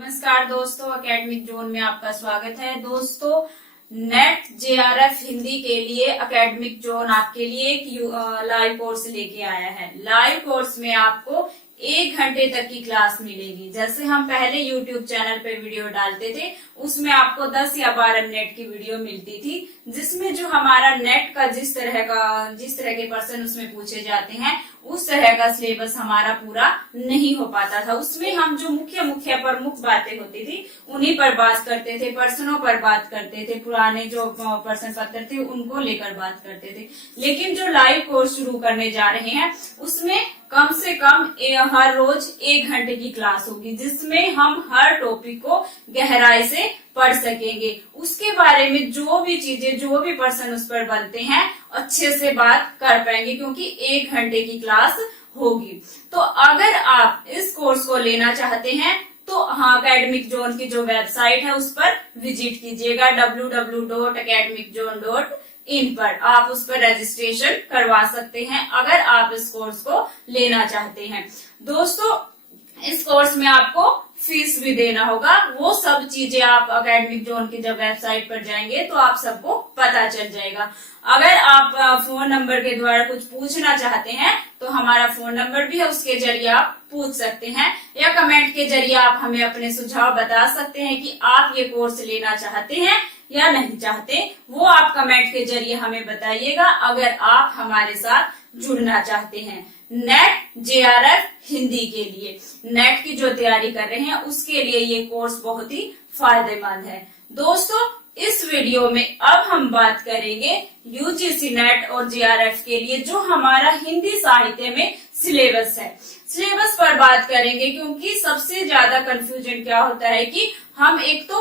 नमस्कार दोस्तों, academic zone में आपका स्वागत है। दोस्तों, नेट जेआरएफ हिंदी के लिए एकेडमिक जोन आपके लिए एक लाइव कोर्स लेके आया है। लाइव कोर्स में आपको 1 घंटे तक की क्लास मिलेगी। जैसे हम पहले YouTube चैनल पे वीडियो डालते थे, उसमें आपको 10 या 12 मिनट की वीडियो मिलती थी, जिसमें जो हमारा नेट का जिस तरह के प्रश्न उसमें पूछे जाते हैं, उस तरह का सिलेबस हमारा पूरा नहीं हो पाता था। उसमें हम जो मुख्य प्रमुख बातें होती थी उन्हीं पर बात करते थे, प्रश्नों पर बात करते थे, पुराने जो प्रश्न पत्र थे उनको लेकर बात करते थे। लेकिन जो लाइव कोर्स शुरू करने जा रहे हैं उसमें कम से कम हर रोज 1 घंटे की क्लास होगी, जिसमें हम हर टॉपिक को गहराई से पढ़ सकेंगे। उसके बारे में जो भी चीजें, जो भी प्रश्न उस पर बनते हैं, अच्छे से बात कर पाएंगे, क्योंकि 1 घंटे की क्लास होगी। तो अगर आप इस कोर्स को लेना चाहते हैं तो हाँ, एकेडमिक जोन की जो वेबसाइट है उस पर विजिट कीजिएगा, www.academiczone.in पर। आप उस पर रजिस्ट्रेशन करवा सकते हैं अगर आप इस कोर्स को लेना चाहते हैं। दोस्तों, इस कोर्स में आपको फीस भी देना होगा। वो सब चीजें आप एकेडमिक जोन की जब वेबसाइट पर जाएंगे तो आप सबको पता चल जाएगा। अगर आप फोन नंबर के द्वारा कुछ पूछना चाहते हैं तो हमारा फोन नंबर भी है, उसके जरिए आप पूछ सकते हैं, या कमेंट के जरिए आप हमें अपने सुझाव बता सकते हैं कि आप ये कोर्स लेना चाहते हैं या नहीं चाहते। वो आप कमेंट के जरिए हमें बताइएगा अगर आप हमारे साथ जुड़ना चाहते हैं। नेट जेआरएफ हिंदी के लिए, नेट की जो तैयारी कर रहे हैं उसके लिए ये कोर्स बहुत ही फायदेमंद है। दोस्तों, इस वीडियो में अब हम बात करेंगे यूजीसी नेट और जेआरएफ के लिए जो हमारा हिंदी साहित्य में सिलेबस है। सिलेबस पर बात करेंगे, क्योंकि सबसे ज्यादा कंफ्यूजन क्या होता है कि हम एक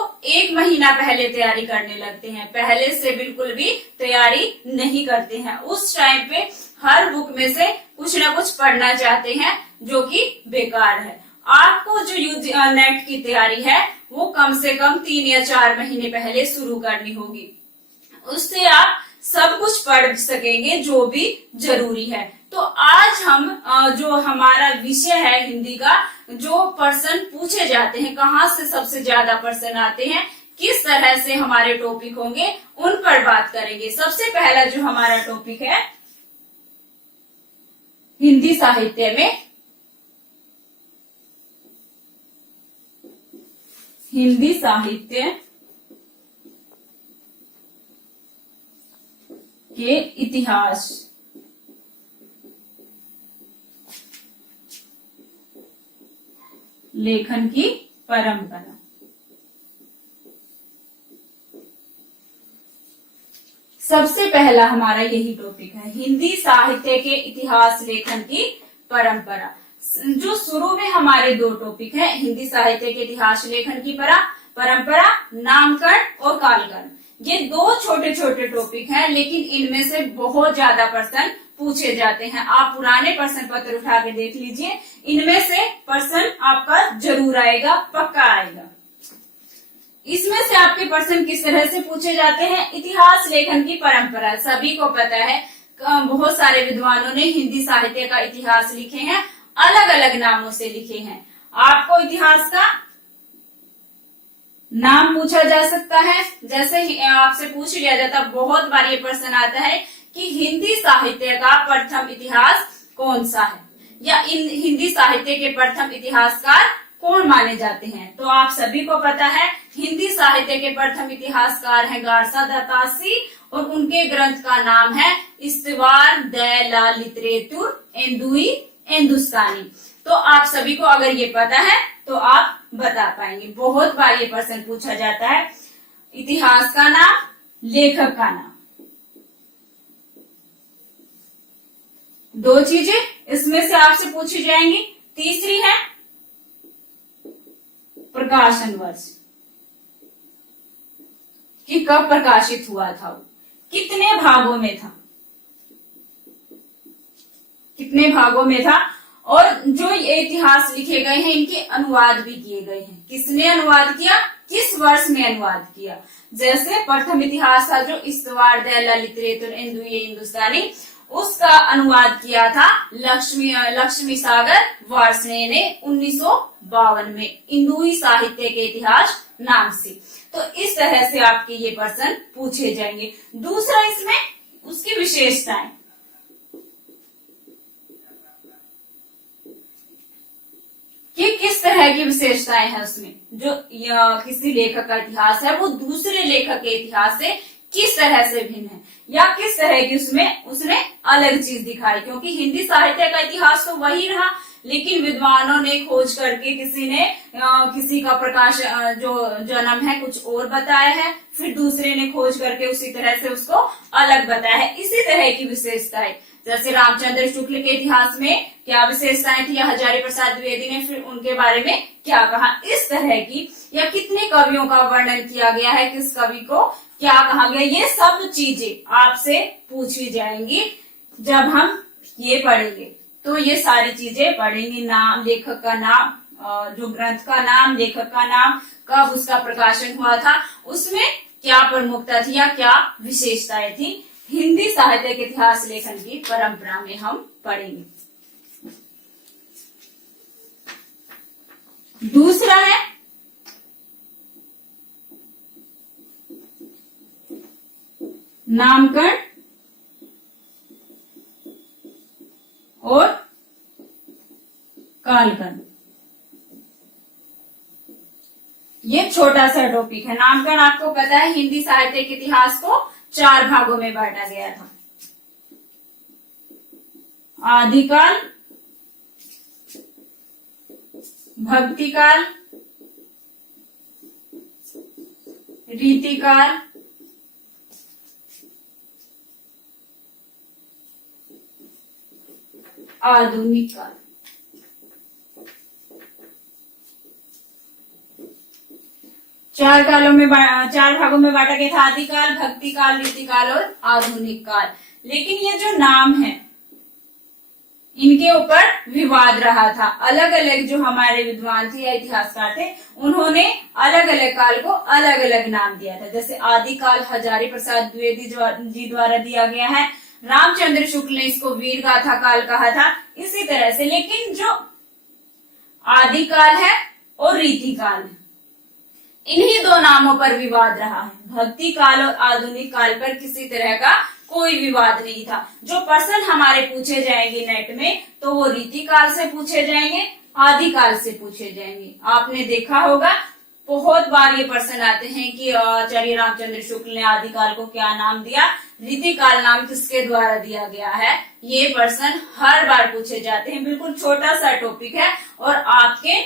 महीना पहले तैयारी करने लगते हैं, पहले से बिल्कुल भी तैयारी नहीं करते हैं। उस टाइम पे हर बुक में से कुछ न कुछ पढ़ना चाहते हैं जो कि बेकार है। आपको जो नेट की तैयारी है वो कम से कम 3 या 4 महीने पहले शुरू करनी होगी। उससे आप सब कुछ पढ़ सकेंगे जो भी जरूरी है। तो आज हम जो हमारा विषय है हिंदी का, जो प्रश्न पूछे जाते हैं, कहाँ से सबसे ज्यादा प्रश्न आते हैं, किस तरह से हमारे टॉपिक होंगे, उन पर बात करेंगे। सबसे पहला जो हमारा टॉपिक है हिंदी साहित्य में, हिंदी साहित्य के इतिहास। लेखन की परंपरा। सबसे पहला हमारा यही टॉपिक है, हिंदी साहित्य के इतिहास, लेखन की परंपरा। जो शुरू में हमारे 2 टॉपिक है, हिंदी साहित्य के इतिहास, लेखन की परंपरा, नामकरण और कालकरण। ये 2 छोटे छोटे टॉपिक हैं, लेकिन इनमें से बहुत ज्यादा प्रश्न पूछे जाते हैं। आप पुराने प्रश्न पत्र उठा के देख लीजिए, इनमें से प्रश्न आपका जरूर आएगा, पक्का आएगा। इसमें से आपके प्रश्न किस तरह से पूछे जाते हैं? इतिहास लेखन की परंपरा। सभी को पता है, बहुत सारे विद्वानों ने हिंदी साहित्य का इतिहास लिखे हैं, अलग अलग नामों से लिखे हैं। आपको इतिहास का नाम पूछा जा सकता है, जैसे आपसे पूछ लिया जाता, बहुत बार ये प्रश्न आता है कि हिंदी साहित्य का प्रथम इतिहास कौन सा है, या हिंदी साहित्य के प्रथम इतिहासकार कौन माने जाते हैं। तो आप सभी को पता है, हिंदी साहित्य के प्रथम इतिहासकार हैं गारसा दत्तासी, और उनके ग्रंथ का नाम है इस्तवार द ला लिटरेतुर हिंदुस्तानी। तो आप सभी को अगर ये पता है तो आप बता पाएंगे। बहुत बार ये प्रश्न पूछा जाता है, इतिहास का नाम, लेखक का नाम। 2 चीजें इसमें से आपसे पूछी जाएंगी। तीसरी है प्रकाशन वर्ष, कि कब प्रकाशित हुआ था, कितने भागों में था, कितने भागों में था, और जो ये इतिहास लिखे गए हैं इनके अनुवाद भी किए गए हैं। किसने अनुवाद किया, किस वर्ष में अनुवाद किया। जैसे प्रथम इतिहास था जो इस्तवार द ला लिटरेतुर हिंदुस्तानी, उसका अनुवाद किया था लक्ष्मी सागर वार्ष्णेय ने 1952 में, हिंदुई साहित्य के इतिहास नाम से। तो इस तरह से आपके ये प्रश्न पूछे जाएंगे। दूसरा इसमें उसकी विशेषताएं, कि किस तरह की विशेषताएं हैं उसमें, जो किसी लेखक का इतिहास है वो दूसरे लेखक के इतिहास से किस तरह से भिन्न है, या किस तरह की उसमें उसने अलग चीज दिखाई। क्योंकि हिंदी साहित्य का इतिहास तो वही रहा, लेकिन विद्वानों ने खोज करके किसी का प्रकाश जो जन्म है कुछ और बताया है, फिर दूसरे ने खोज करके उसी तरह से उसको अलग बताया है। इसी तरह की विशेषताएं, जैसे रामचंद्र शुक्ल के इतिहास में क्या विशेषताएं थी, या हजारी प्रसाद द्विवेदी ने फिर उनके बारे में क्या कहा, इस तरह की, या कितने कवियों का वर्णन किया गया है, किस कवि को क्या कहा गया, ये सब चीजें आपसे पूछी जाएंगी जब हम ये पढ़ेंगे। तो ये सारी चीजें पढ़ेंगे, नाम, लेखक का नाम, जो ग्रंथ का नाम, लेखक का नाम, कब उसका प्रकाशन हुआ था, उसमें क्या प्रमुखता थी या क्या विशेषताएं थी, हिंदी साहित्य के इतिहास लेखन की परंपरा में हम पढ़ेंगे। दूसरा है नामकरण और कालकरण। ये छोटा सा टॉपिक है। नामकरण आपको पता है हिंदी साहित्य के इतिहास को 4 भागों में बांटा गया था। आदिकाल, भक्तिकाल, रीतिकाल, आधुनिक काल। चार भागों में बांटा गया था, आदिकाल, भक्तिकाल, रीतिकाल और आधुनिक काल। लेकिन ये जो नाम है इनके ऊपर विवाद रहा था। अलग अलग जो हमारे विद्वान थे या इतिहासकार थे, उन्होंने अलग अलग काल को अलग अलग नाम दिया था। जैसे आदिकाल हजारी प्रसाद द्विवेदी जी द्वारा दिया गया है, रामचंद्र शुक्ल ने इसको वीर गाथा काल कहा था, इसी तरह से। लेकिन जो आदिकाल है और रीतिकाल है, इन्हीं 2 नामों पर विवाद रहा है। भक्ति काल और आधुनिक काल पर किसी तरह का कोई विवाद नहीं था। जो प्रश्न हमारे पूछे जाएंगे नेट में, तो वो रीतिकाल से पूछे जाएंगे, आदिकाल से पूछे जाएंगे। आपने देखा होगा बहुत बार ये प्रश्न आते हैं कि आचार्य रामचंद्र शुक्ल ने आदिकाल को क्या नाम दिया, रीतिकाल नाम किसके द्वारा दिया गया है। ये प्रश्न हर बार पूछे जाते हैं। बिल्कुल छोटा सा टॉपिक है और आपके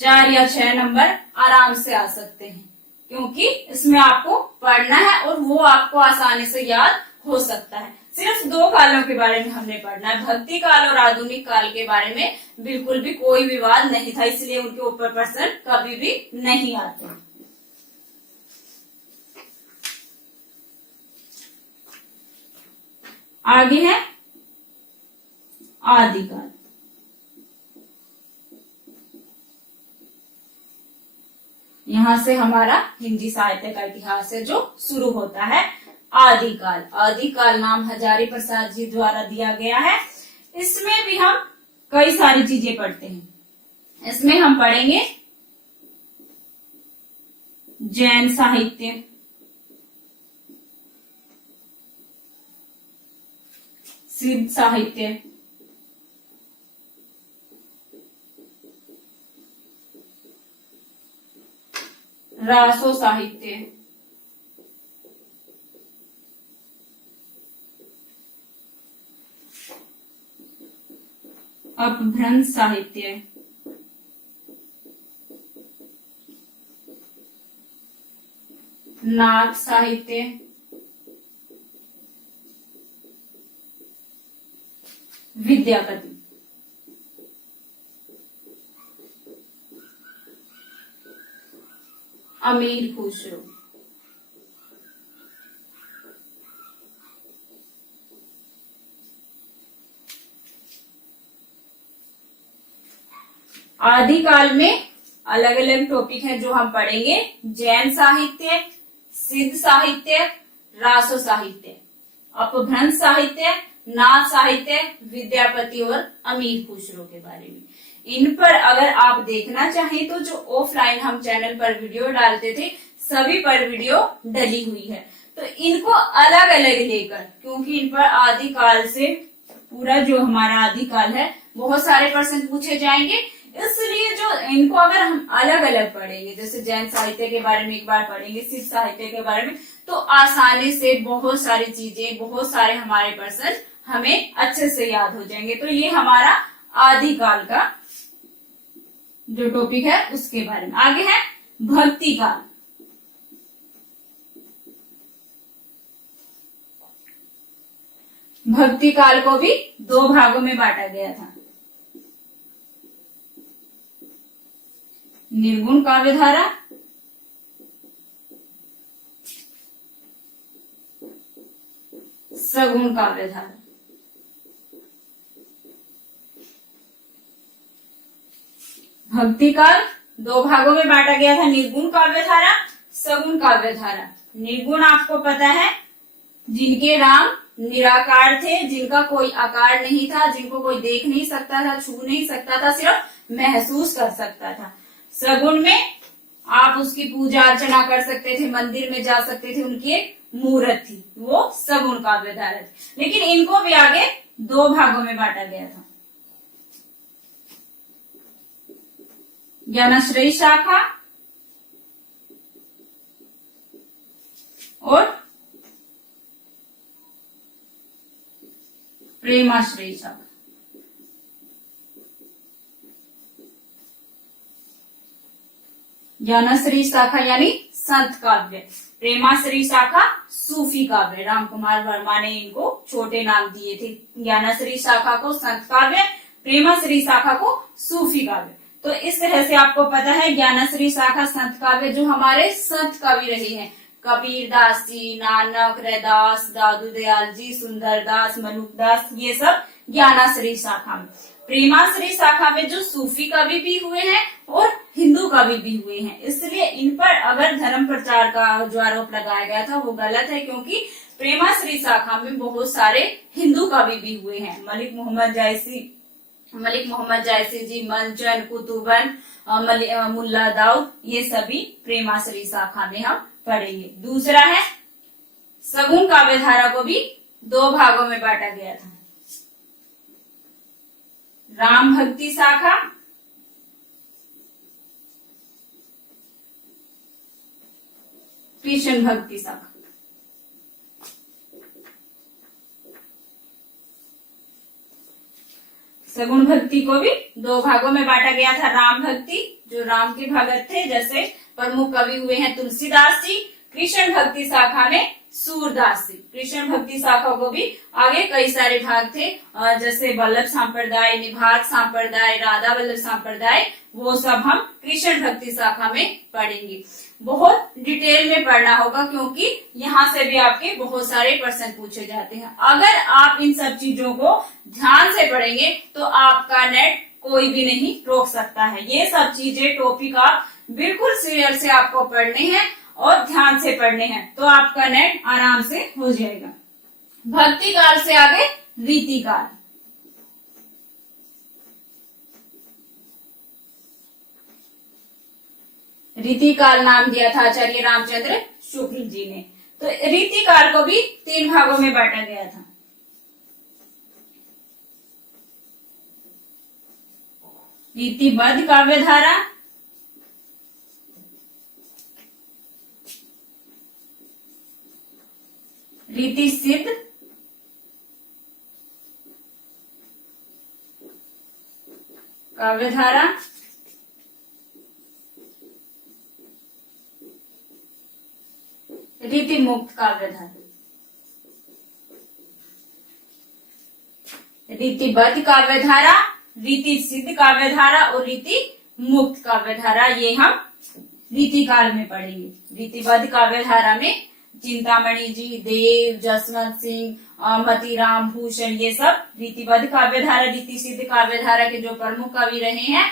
4 या 6 नंबर आराम से आ सकते हैं, क्योंकि इसमें आपको पढ़ना है और वो आपको आसानी से याद हो सकता है। सिर्फ 2 कालों के बारे में हमने पढ़ना है, भक्ति काल और आधुनिक काल के बारे में बिल्कुल भी कोई विवाद नहीं था, इसलिए उनके ऊपर प्रश्न कभी भी नहीं आते। आगे है आदिकाल। यहां से हमारा हिंदी साहित्य का इतिहास है जो शुरू होता है। आदिकाल, आदिकाल नाम हजारी प्रसाद जी द्वारा दिया गया है। इसमें भी हम कई सारी चीजें पढ़ते हैं। इसमें हम पढ़ेंगे जैन साहित्य, सिद्ध साहित्य, रासो साहित्य, अपभ्रंश साहित्य, नाथ साहित्य, विद्यापति। अमीर खुसरो। आदिकाल में अलग अलग टॉपिक हैं जो हम पढ़ेंगे। जैन साहित्य, सिद्ध साहित्य, रासो साहित्य। अपभ्रंश साहित्य, नाथ साहित्य, विद्यापति और अमीर खुसरो के बारे में। इन पर अगर आप देखना चाहें तो जो ऑफलाइन हम चैनल पर वीडियो डालते थे सभी पर वीडियो डली हुई है, तो इनको अलग अलग लेकर, क्योंकि इन पर आदिकाल से पूरा जो हमारा आदिकाल है बहुत सारे प्रश्न पूछे जाएंगे, इसलिए जो इनको अगर हम अलग अलग पढ़ेंगे, जैसे जैन साहित्य के बारे में एक बार पढ़ेंगे, सिख साहित्य के बारे में, तो आसानी से बहुत सारी चीजें, बहुत सारे हमारे प्रश्न हमें अच्छे से याद हो जाएंगे। तो ये हमारा आदिकाल का जो टॉपिक है उसके बारे में। आगे है भक्ति काल। भक्ति काल को भी दो भागों में बांटा गया था। निर्गुण काव्य धारा, सगुण काव्य धारा। भक्ति काल दो भागों में बांटा गया था, निर्गुण काव्य धारा, सगुण काव्य धारा। निर्गुण आपको पता है, जिनके राम निराकार थे, जिनका कोई आकार नहीं था, जिनको कोई देख नहीं सकता था, छू नहीं सकता था, सिर्फ महसूस कर सकता था। सगुण में आप उसकी पूजा अर्चना कर सकते थे, मंदिर में जा सकते थे, उनकी एक मूर्त थी, वो सगुण काव्य धारा थी। लेकिन इनको भी आगे दो भागों में बांटा गया था, ज्ञानाश्रयी शाखा और प्रेमाश्रयी शाखा। ज्ञानाश्रयी शाखा यानी संत काव्य, प्रेमाश्रयी शाखा सूफी काव्य। राम कुमार वर्मा ने इनको छोटे नाम दिए थे, ज्ञानाश्रयी शाखा को संत काव्य, प्रेमाश्रयी शाखा को सूफी काव्य। तो इस तरह से आपको पता है ज्ञानाश्रयी शाखा संत काव्य जो हमारे संत कवि रहे हैं, कबीर दास जी, नानक, रैदास, दादू दयाल जी, सुंदरदास, मनुकदास, ये सब ज्ञानाश्रयी शाखा में। प्रेमाश्रयी शाखा में जो सूफी कवि भी हुए हैं और हिंदू कवि भी हुए हैं, इसलिए इन पर अगर धर्म प्रचार का जो आरोप लगाया गया था वो गलत है, क्योंकि प्रेमाश्रयी शाखा में बहुत सारे हिंदू कवि भी हुए हैं। मलिक मोहम्मद जायसी जी, मंचन, कुतुबन, मुल्ला दाऊद, ये सभी प्रेमाश्रयी शाखा में हम पढ़ेंगे। दूसरा है सगुण काव्य धारा को भी दो भागों में बांटा गया था, राम भक्ति शाखा, कृष्ण भक्ति शाखा। सगुण भक्ति को भी दो भागों में बांटा गया था, राम भक्ति जो राम के भगत थे, जैसे प्रमुख कवि हुए हैं तुलसीदास जी, कृष्ण भक्ति शाखा में सूरदास जी। कृष्ण भक्ति शाखा को भी आगे कई सारे भाग थे, जैसे वल्लभ संप्रदाय, निभाग संप्रदाय, राधा वल्लभ संप्रदाय, वो सब हम कृष्ण भक्ति शाखा में पढ़ेंगे। बहुत डिटेल में पढ़ना होगा, क्योंकि यहाँ से भी आपके बहुत सारे प्रश्न पूछे जाते हैं। अगर आप इन सब चीजों को ध्यान से पढ़ेंगे तो आपका नेट कोई भी नहीं रोक सकता है। ये सब चीजें, टॉपिक आप बिल्कुल सीरियल से आपको पढ़ने हैं और ध्यान से पढ़ने हैं, तो आपका नेट आराम से हो जाएगा। भक्ति काल से आगे रीति काल। रीति काल नाम दिया था आचार्य रामचंद्र शुक्ल जी ने। तो रीति काल को भी तीन भागों में बांटा गया था, रीतिबद्ध काव्य धारा, रीति सिद्ध काव्य धारा, रीति मुक्त काव्य धारा। रीतिबद्ध काव्य धारा, रीति सिद्ध काव्य धारा और रीति मुक्त काव्य धारा, ये हम रीति काल में पढ़ेंगे। रीतिबद्ध काव्य धारा में चिंतामणि जी, देव, जसवंत सिंह, मतीराम भूषण, ये सब रीतिबद्ध काव्य धारा। रीति सिद्ध काव्य धारा के जो प्रमुख कवि रहे हैं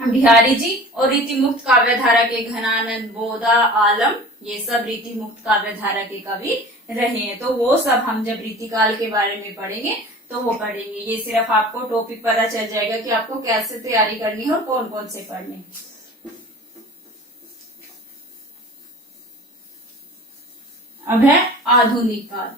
बिहारी जी, और रीति मुक्त काव्य धारा के घनानंद, बोधा, आलम ये सब रीति मुक्त काव्य धारा के कवि रहे हैं। तो वो सब हम जब रीतिकाल के बारे में पढ़ेंगे तो वो पढ़ेंगे। ये सिर्फ आपको टॉपिक पता चल जाएगा कि आपको कैसे तैयारी करनी है और कौन कौन से पढ़ने हैं। अब है आधुनिक काल।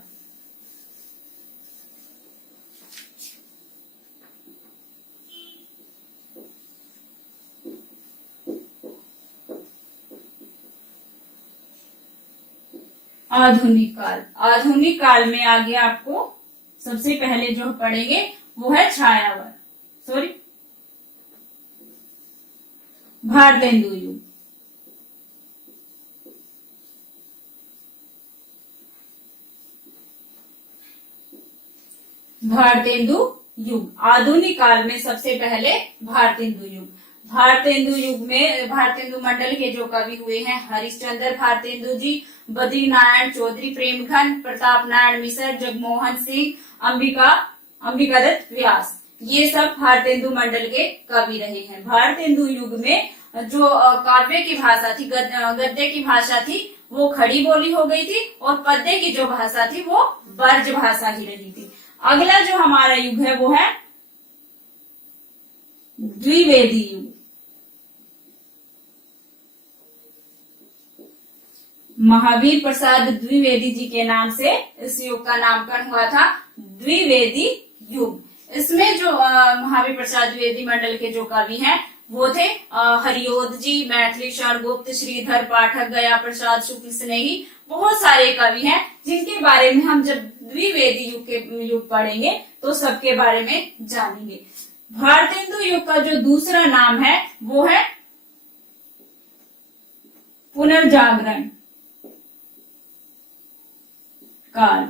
आधुनिक काल में आगे आपको सबसे पहले जो पढ़ेंगे वो है भारतेंदु युग। भारतेंदु युग आधुनिक काल में सबसे पहले भारतेंदु युग। भारतेंदु युग में भारतेंदु मंडल के जो कवि हुए हैं हरिश्चंद्र भारतेंदु जी, बद्रीनारायण चौधरी, प्रेमघन, प्रताप नारायण मिश्र, जगमोहन सिंह, अंबिकादत्त व्यास, ये सब भारतेंदु मंडल के कवि रहे हैं। भारतेंदु युग में जो काव्य की भाषा थी, गद्य की भाषा थी, वो खड़ी बोली हो गई थी और पद्य की जो भाषा थी वो ब्रज भाषा ही रही थी। अगला जो हमारा युग है वो है द्विवेदी युग। महावीर प्रसाद द्विवेदी जी के नाम से इस युग का नामकरण हुआ था, द्विवेदी युग। इसमें जो महावीर प्रसाद द्विवेदी मंडल के जो कवि हैं वो थे हरिओद जी, मैथिली शरण गुप्त, श्रीधर पाठक, गया प्रसाद शुक्ल स्नेही, बहुत सारे कवि हैं जिनके बारे में हम जब द्विवेदी युग पढ़ेंगे तो सबके बारे में जानेंगे। भारतेंदु युग का जो दूसरा नाम है वो है पुनर्जागरण काल।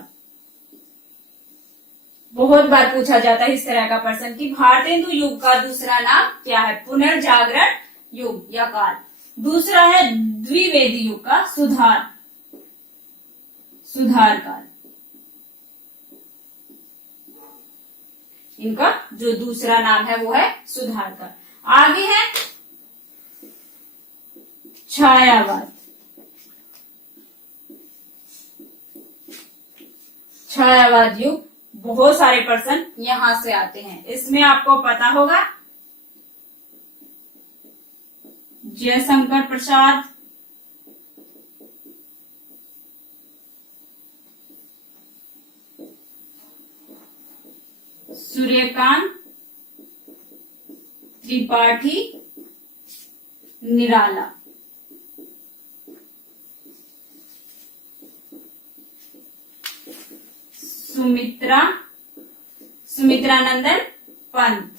बहुत बार पूछा जाता है इस तरह का प्रश्न कि भारतेंदु युग का दूसरा नाम क्या है? पुनर्जागरण युग या काल। दूसरा है द्विवेदी युग का सुधार काल। इनका जो दूसरा नाम है वो है सुधार काल। आगे है छायावाद युग। बहुत सारे प्रश्न यहां से आते हैं। इसमें आपको पता होगा जयशंकर प्रसाद, सूर्यकांत त्रिपाठी निराला, सुमित्रानंदन पंत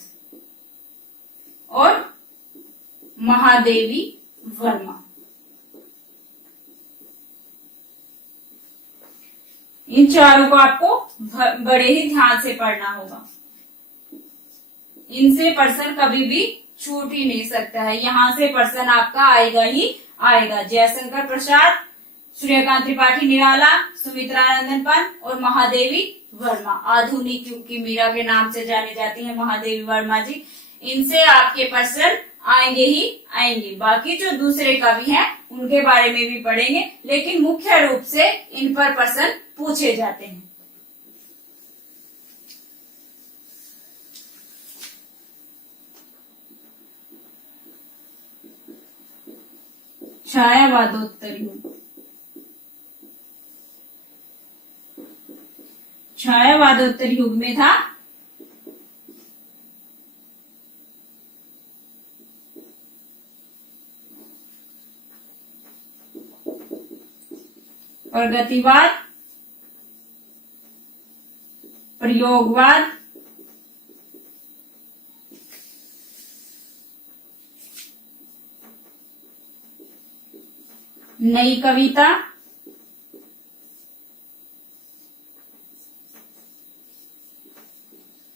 और महादेवी वर्मा। इन चारों को आपको बड़े ही ध्यान से पढ़ना होगा। इनसे प्रश्न कभी भी छूट ही नहीं सकता है। यहाँ से प्रश्न आपका आएगा ही आएगा। जयशंकर प्रसाद, सूर्यकांत त्रिपाठी निराला, सुमित्रानंदन पंत और महादेवी वर्मा। आधुनिक युग की मीरा के नाम से जानी जाती है महादेवी वर्मा जी। इनसे आपके प्रश्न आएंगे ही आएंगे। बाकी जो दूसरे कवि हैं उनके बारे में भी पढ़ेंगे, लेकिन मुख्य रूप से इन पर प्रश्न पूछे जाते हैं। छायावादोत्तर युग। छायावादोत्तर युग में था प्रगतिवाद, प्रयोगवाद, नई कविता,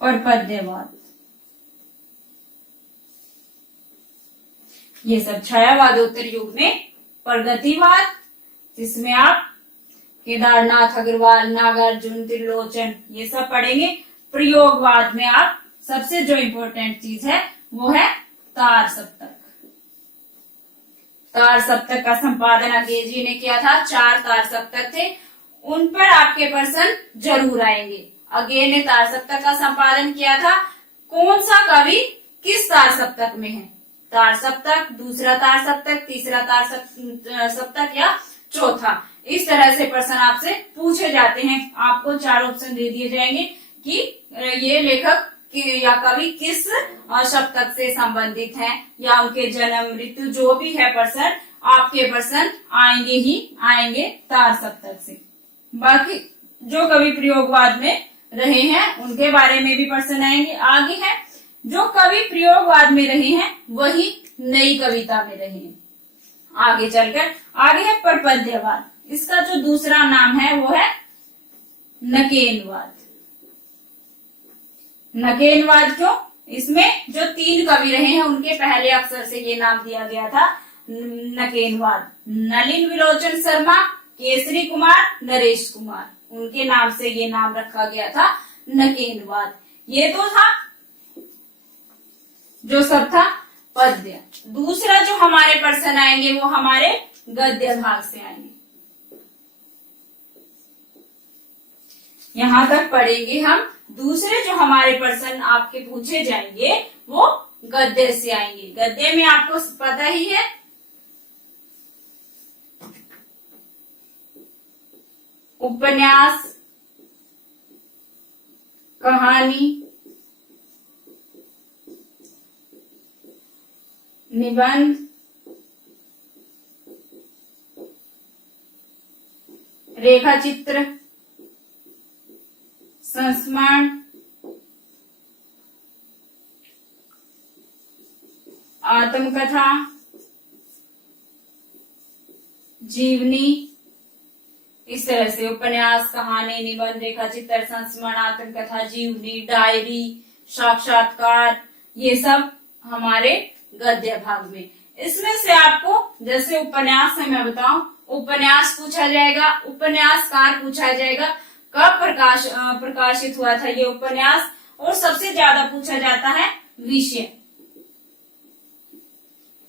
और पद्यवाद। ये सब छायावादोत्तर युग में। प्रगतिवाद जिसमें आप केदारनाथ अग्रवाल, नागार्जुन, त्रिलोचन ये सब पढ़ेंगे। प्रयोगवाद में आप सबसे जो इम्पोर्टेंट चीज है वो है तार सप्तक। तार सप्तक का संपादन अंग्रेज जी ने किया था। 4 तार सप्तक थे, उन पर आपके प्रश्न जरूर आएंगे। अंग्रेज ने तार सप्तक का संपादन किया था। कौन सा कवि किस तार सप्तक में है? तार सप्तक, दूसरा तार सप्तक, तीसरा तार सप्तक या चौथा। इस तरह से प्रश्न आपसे पूछे जाते हैं। आपको 4 ऑप्शन दे दिए जाएंगे कि ये लेखक या कवि किस सप्तक से संबंधित है, या उनके जन्म, मृत्यु, जो भी है प्रश्न, आपके प्रश्न आएंगे ही आएंगे तार सप्तक से। बाकी जो कवि प्रयोगवाद में रहे हैं उनके बारे में भी प्रश्न आएंगे। आगे है जो कवि प्रयोगवाद में रहे हैं वही नई कविता में रहे हैं। आगे चलकर आगे है प्रपद्यवाद। इसका जो दूसरा नाम है वो है नकेनवाद। नकेनवाद क्यों? इसमें जो 3 कवि रहे हैं उनके पहले अक्षर से ये नाम दिया गया था नकेनवाद। नलिन विलोचन शर्मा, केसरी कुमार, नरेश कुमार, उनके नाम से ये नाम रखा गया था नकेनवाद। ये तो था जो सब था पद्य। दूसरा जो हमारे प्रश्न आएंगे वो हमारे गद्य भाग से आएंगे। यहां तक पढ़ेंगे हम। दूसरे जो हमारे प्रश्न आपके पूछे जाएंगे वो गद्य से आएंगे। गद्य में आपको पता ही है उपन्यास, कहानी, निबंध, रेखाचित्र, संस्मरण, आत्मकथा, जीवनी। इस तरह से उपन्यास, कहानी, निबंध, रेखाचित्र, संस्मरण, आत्मकथा, जीवनी, डायरी, साक्षात्कार, ये सब हमारे गद्य भाग में। इसमें से आपको जैसे उपन्यास है, मैं बताऊं, उपन्यास पूछा जाएगा, उपन्यासकार पूछा जाएगा, कब प्रकाशित हुआ था ये उपन्यास, और सबसे ज्यादा पूछा जाता है विषय,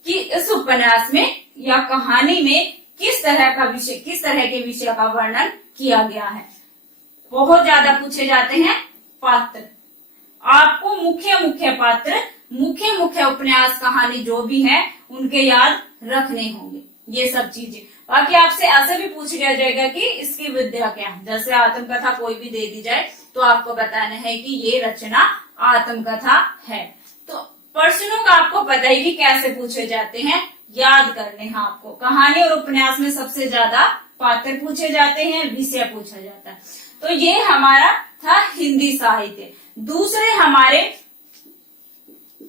कि इस उपन्यास में या कहानी में किस तरह के विषय का वर्णन किया गया है। बहुत ज्यादा पूछे जाते हैं पात्र। आपको मुख्य पात्र, मुख्य उपन्यास, कहानी जो भी है उनके याद रखने होंगे ये सब चीजें। बाकी आपसे ऐसे भी पूछ लिया जाएगा कि इसकी विद्या क्या है। जैसे आत्मकथा कोई भी दे दी जाए तो आपको बताना है कि ये रचना आत्मकथा है। तो प्रश्नों का आपको पता ही कि कैसे पूछे जाते हैं, याद करने हैं आपको। कहानी और उपन्यास में सबसे ज्यादा पात्र पूछे जाते हैं, विषय पूछा जाता है। तो ये हमारा था हिंदी साहित्य। दूसरे हमारे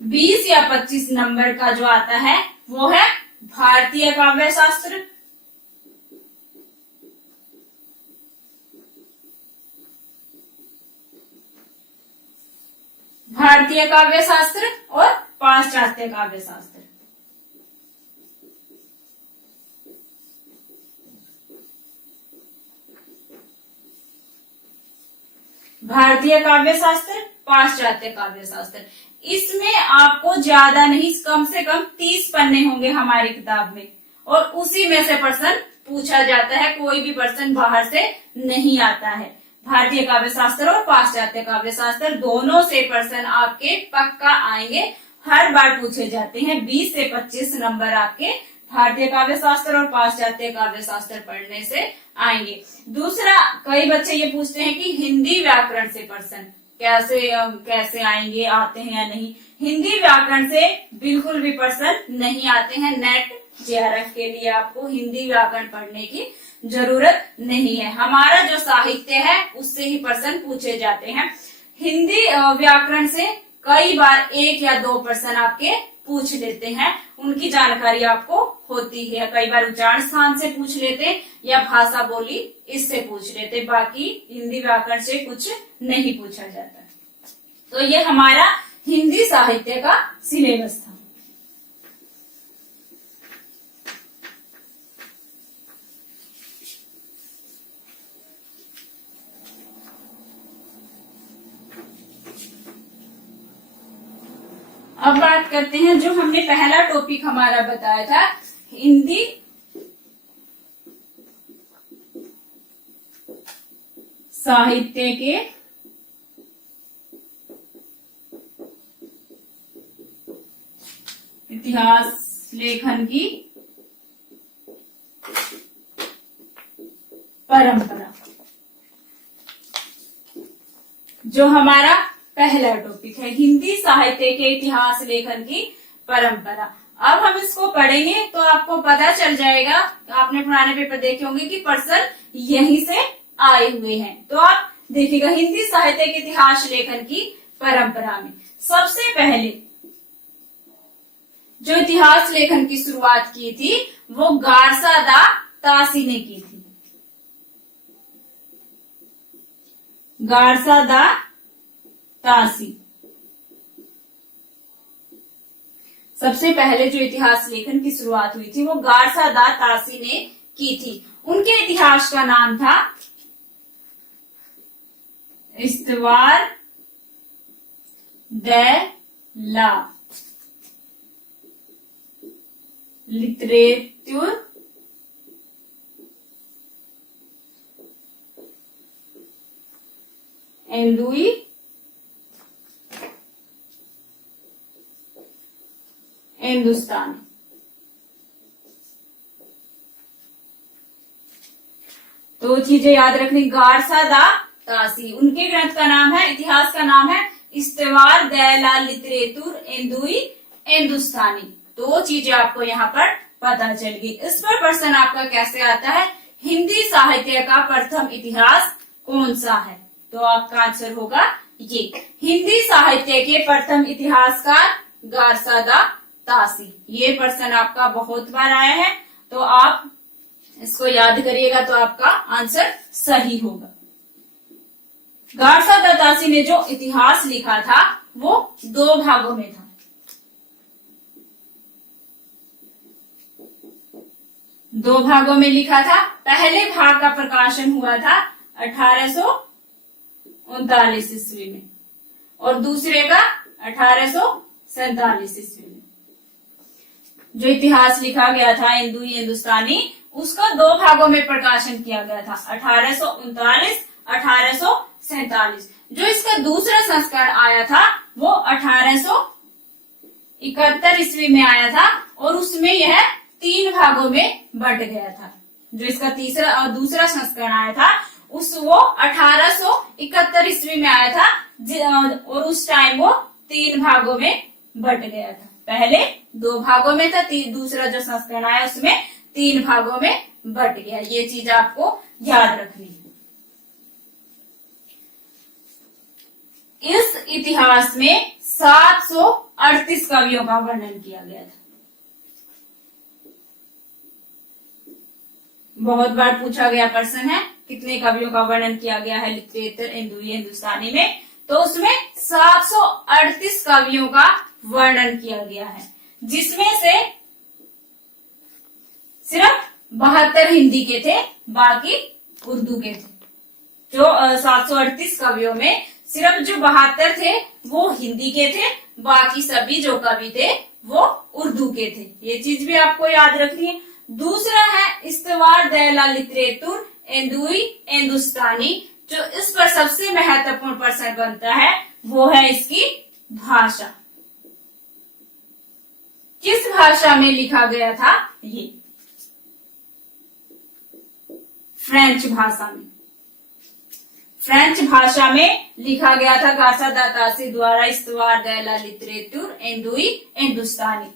20 या 25 नंबर का जो आता है वो है भारतीय काव्य शास्त्र। भारतीय काव्य शास्त्र और पाश्चात्य काव्य शास्त्र। भारतीय काव्य शास्त्र, पाश्चात्य काव्य शास्त्र। इसमें आपको ज्यादा नहीं, कम से कम 30 पन्ने होंगे हमारी किताब में, और उसी में से प्रश्न पूछा जाता है। कोई भी प्रश्न बाहर से नहीं आता है। भारतीय काव्य शास्त्र और पाश्चात्य काव्य शास्त्र दोनों से प्रश्न आपके पक्का आएंगे, हर बार पूछे जाते हैं। 20 से 25 नंबर आपके भारतीय काव्य शास्त्र और पाश्चात्य काव्य शास्त्र पढ़ने से आएंगे। दूसरा, कई बच्चे ये पूछते हैं कि हिंदी व्याकरण से प्रश्न कैसे आएंगे, आते हैं या नहीं। हिंदी व्याकरण से बिल्कुल भी प्रश्न नहीं आते हैं। नेट जेआरएफ के लिए आपको हिंदी व्याकरण पढ़ने की जरूरत नहीं है। हमारा जो साहित्य है उससे ही प्रश्न पूछे जाते हैं। हिंदी व्याकरण से कई बार 1 या 2 प्रश्न आपके पूछ लेते हैं, उनकी जानकारी आपको होती है। कई बार उच्चारण स्थान से पूछ लेते या भाषा बोली इससे पूछ लेते। बाकी हिंदी व्याकरण से कुछ नहीं पूछा जाता। तो ये हमारा हिंदी साहित्य का सिलेबस था। अब बात करते हैं जो हमने पहला टॉपिक हमारा बताया था हिंदी साहित्य के इतिहास लेखन की परंपरा, जो हमारा पहला टॉपिक है, हिंदी साहित्य के इतिहास लेखन की परंपरा। अब हम इसको पढ़ेंगे तो आपको पता चल जाएगा, आपने पुराने पेपर देखे होंगे कि प्रश्न यहीं से आए हुए हैं। तो आप देखिएगा, हिंदी साहित्य के इतिहास लेखन की परंपरा में सबसे पहले जो इतिहास लेखन की शुरुआत की थी वो गारसा दा तासी ने की थी। गारसा दा तासी सबसे पहले जो इतिहास लेखन की शुरुआत हुई थी वो गारसा दा तासी ने की थी। उनके इतिहास का नाम था इस्तवार द ला लिटरेचर एंदुई हिंदुस्तान। तो चीजें याद रखनी, गारसा दा तासी, उनके ग्रंथ का नाम है, इतिहास का नाम है इस्तवार द ला लिटरेचर एंदुई हिंदुस्तानी। तो वो चीजें आपको यहाँ पर पता चल गई। इस पर प्रश्न आपका कैसे आता है, हिंदी साहित्य का प्रथम इतिहास कौन सा है? तो आपका आंसर होगा ये, हिंदी साहित्य के प्रथम इतिहासकार गारसा दा तासी। ये प्रश्न आपका बहुत बार आया है, तो आप इसको याद करिएगा तो आपका आंसर सही होगा। गारसा दा तासी ने जो इतिहास लिखा था वो 2 भागों में था। 2 भागों में लिखा था। पहले भाग का प्रकाशन हुआ था 1839 ईस्वी में और दूसरे का 1847 ईस्वी में। जो इतिहास लिखा गया था हिंदुई हिंदुस्तानी, उसका 2 भागों में प्रकाशन किया गया था, 1839 1847। जो इसका दूसरा संस्करण आया था वो 1871 ईस्वी में आया था और उसमें यह 3 भागों में बट गया था। जो इसका तीसरा और दूसरा संस्करण आया था वो 1871 ईस्वी में आया था और उस टाइम वो 3 भागों में बट गया था। पहले 2 भागों में था, दूसरा जो संस्करण आया उसमें 3 भागों में बट गया। ये चीज आपको याद रखनी है। इस इतिहास में 738 कवियों का वर्णन किया गया था। बहुत बार पूछा गया प्रश्न है, कितने कवियों का वर्णन किया गया है लिटरेचर हिंदुई हिंदुस्तानी में? तो उसमें 738 कवियों का वर्णन किया गया है, जिसमें से सिर्फ 72 हिंदी के थे, बाकी उर्दू के थे। जो 738 कवियों में सिर्फ जो 72 थे वो हिंदी के थे, बाकी सभी जो कवि थे वो उर्दू के थे। ये चीज भी आपको याद रखनी है। दूसरा है इस्तवार द ला लिटरेचर हिंदुई हिंदुस्तानी। जो इस पर सबसे महत्वपूर्ण प्रश्न बनता है वो है इसकी भाषा। किस भाषा में लिखा गया था? ये फ्रेंच भाषा में। फ्रेंच भाषा में लिखा गया था गारसा दा तासी द्वारा इस्तवार द ला लिटरेचर हिंदुई हिंदुस्तानी।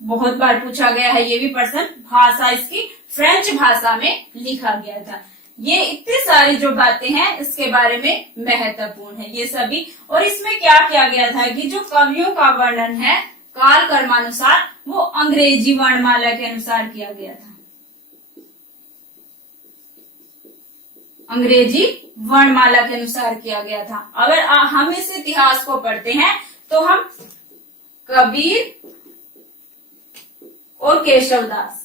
बहुत बार पूछा गया है ये भी प्रश्न, भाषा इसकी फ्रेंच भाषा में लिखा गया था। ये इतनी सारी जो बातें हैं इसके बारे में महत्वपूर्ण है ये सभी। और इसमें क्या किया गया था कि जो कवियों का वर्णन है काल कर्मानुसार वो अंग्रेजी वर्णमाला के अनुसार किया गया था। अंग्रेजी वर्णमाला के अनुसार किया गया था। अगर हम इस इतिहास को पढ़ते हैं तो हम कबीर और केशवदास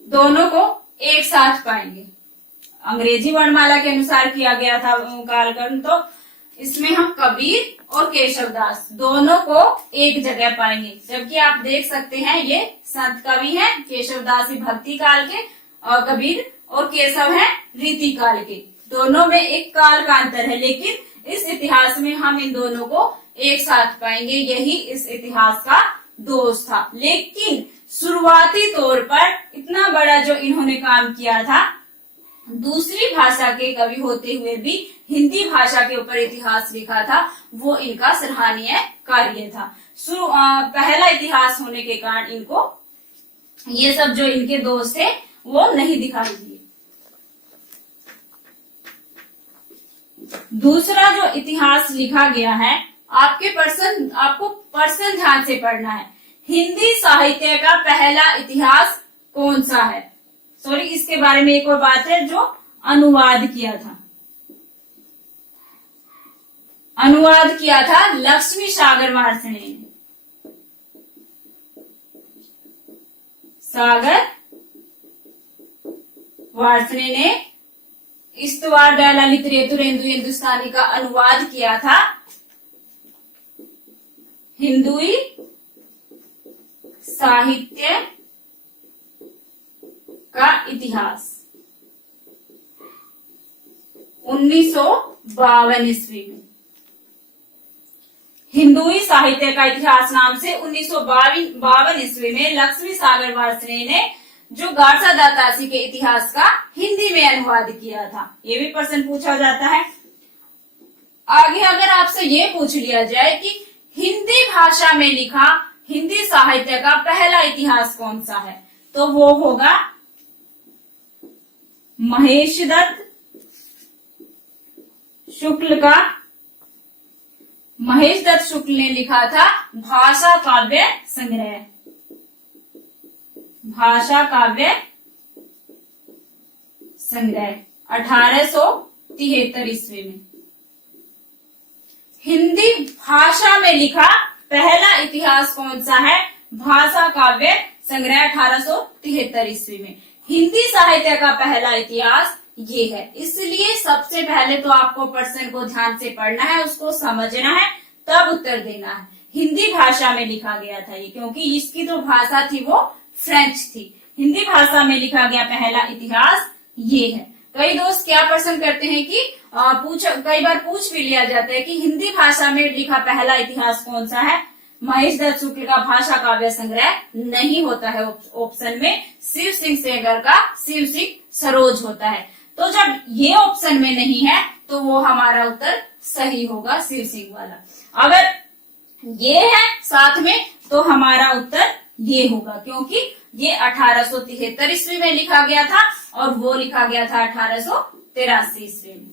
दोनों को एक साथ पाएंगे। अंग्रेजी वर्णमाला के अनुसार किया गया था कालकर्म, तो इसमें हम कबीर और केशवदास दोनों को एक जगह पाएंगे, जबकि आप देख सकते हैं ये संत कवि हैं, केशवदास ही भक्ति काल के और कबीर और केशव है रीति काल के। दोनों में एक काल का अंतर है, लेकिन इस इतिहास में हम इन दोनों को एक साथ पाएंगे। यही इस इतिहास का दोष था। लेकिन शुरुआती तौर पर इतना बड़ा जो इन्होंने काम किया था, दूसरी भाषा के कवि होते हुए भी हिंदी भाषा के ऊपर इतिहास लिखा था, वो इनका सराहनीय कार्य था। पहला इतिहास होने के कारण इनको ये सब जो इनके दोष थे वो नहीं दिखाई दिए। दूसरा जो इतिहास लिखा गया है, आपको पर्सन ध्यान से पढ़ना है। हिंदी साहित्य का पहला इतिहास कौन सा है? सॉरी, इसके बारे में एक और बात है, जो अनुवाद किया था। अनुवाद किया था लक्ष्मी सागर वार्ष्णेय ने। सागर वार्ष्णेय ने इस्तवार ललित रेतुरेंदु हिंदुस्तानी का अनुवाद किया था। हिंदुई साहित्य का इतिहास 1952 ईस्वी में। हिंदुई साहित्य का इतिहास नाम से 1952 ईस्वी में लक्ष्मी सागर वार्ष्णेय ने जो गारसा दातासी के इतिहास का हिंदी में अनुवाद किया था। ये भी प्रश्न पूछा जाता है। आगे अगर आपसे ये पूछ लिया जाए कि हिंदी भाषा में लिखा हिंदी साहित्य का पहला इतिहास कौन सा है, तो वो होगा महेश दत्त शुक्ल का। महेश दत्त शुक्ल ने लिखा था भाषा काव्य संग्रह। भाषा काव्य संग्रह 1873 ईस्वी में। हिंदी भाषा में लिखा पहला इतिहास कौन सा है? भाषा काव्य संग्रह 1873 ईस्वी में। हिंदी साहित्य का पहला इतिहास ये है। इसलिए सबसे पहले तो आपको प्रश्न को ध्यान से पढ़ना है, उसको समझना है, तब उत्तर देना है। हिंदी भाषा में लिखा गया था ये, क्योंकि इसकी जो भाषा थी वो फ्रेंच थी। हिंदी भाषा में लिखा गया पहला इतिहास ये है। कई दोस्त क्या प्रश्न करते हैं कि कई बार पूछ भी लिया जाता है कि हिंदी भाषा में लिखा पहला इतिहास कौन सा है? महेश दत्त शुक्ल का भाषा काव्य संग्रह नहीं होता है ऑप्शन में। शिव सिंह सेंगर का शिव सिंह सरोज होता है। तो जब ये ऑप्शन में नहीं है तो वो हमारा उत्तर सही होगा, शिव सिंह वाला। अगर ये है साथ में तो हमारा उत्तर ये होगा, क्योंकि ये 1873 ईस्वी में लिखा गया था और वो लिखा गया था 1883 ईस्वी में।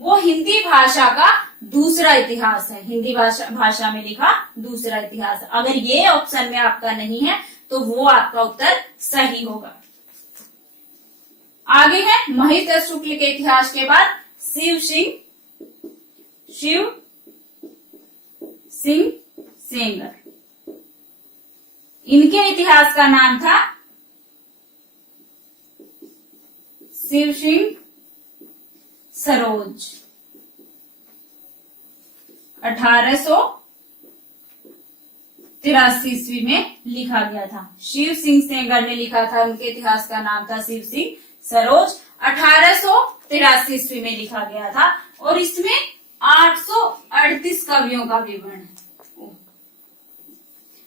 वो हिंदी भाषा का दूसरा इतिहास है। हिंदी भाषा में लिखा दूसरा इतिहास। अगर ये ऑप्शन में आपका नहीं है तो वो आपका उत्तर सही होगा। आगे है महेश दत्त शुक्ल के इतिहास के बाद शिव सिंह सेंगर। इनके इतिहास का नाम था शिव सिंह सरोज। 1883 ईस्वी में लिखा गया था। शिव सिंह सेंगर ने लिखा था, उनके इतिहास का नाम था शिव सिंह सरोज। 1883 ईस्वी में लिखा गया था और इसमें 838 कवियों का विवरण है।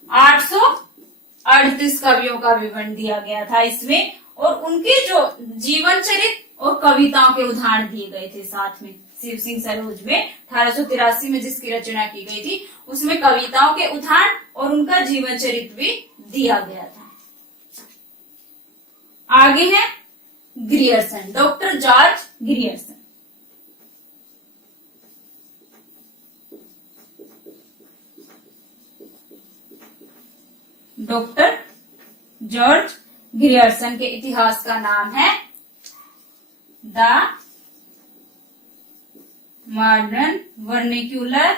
838 कवियों का विवरण दिया गया था इसमें, और उनके जो जीवन चरित्र और कविताओं के उदाहरण दिए गए थे साथ में। शिव सिंह सरोज में 1883 में जिसकी रचना की गई थी उसमें कविताओं के उदाहरण और उनका जीवन चरित्र भी दिया गया था। आगे है Grierson, doctor George Grierson. Doctor George Grierson के इतिहास का नाम है the modern vernacular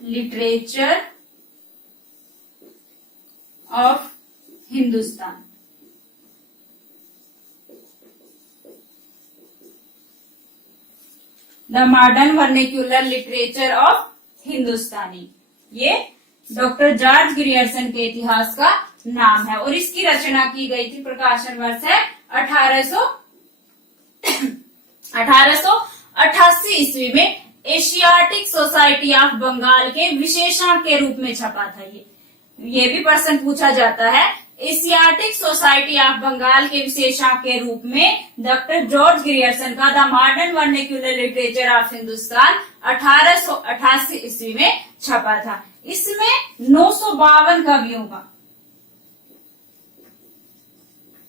literature of Hindustan. The modern vernacular literature of Hindustani. ये डॉक्टर जॉर्ज ग्रियर्सन के इतिहास का नाम है और इसकी रचना की गई थी, प्रकाशन वर्ष है 1888 ईस्वी में। एशियाटिक सोसाइटी ऑफ बंगाल के विशेषण के रूप में छपा था। ये भी प्रश्न पूछा जाता है। एशियाटिक सोसाइटी ऑफ बंगाल के विशेषण के रूप में डॉक्टर जॉर्ज ग्रियर्सन का the modern vernacular literature of Hindustan 1888 ईस्वी में छपा था। इसमें 952 कवियों का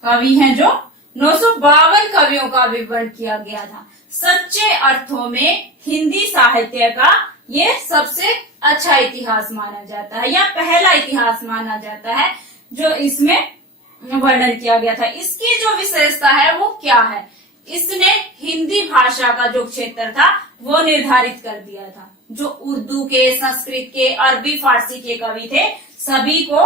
कवि हैं जो 952 कवियों का विवरण किया गया था। सच्चे अर्थों में हिंदी साहित्य का ये सबसे अच्छा इतिहास माना जाता है या पहला इतिहास माना जाता है जो इसमें वर्णन किया गया था। इसकी जो विशेषता है वो क्या है? इसने हिंदी भाषा का जो क्षेत्र था वो निर्धारित कर दिया था। जो उर्दू के, संस्कृत के, अरबी, फारसी के कवि थे सभी को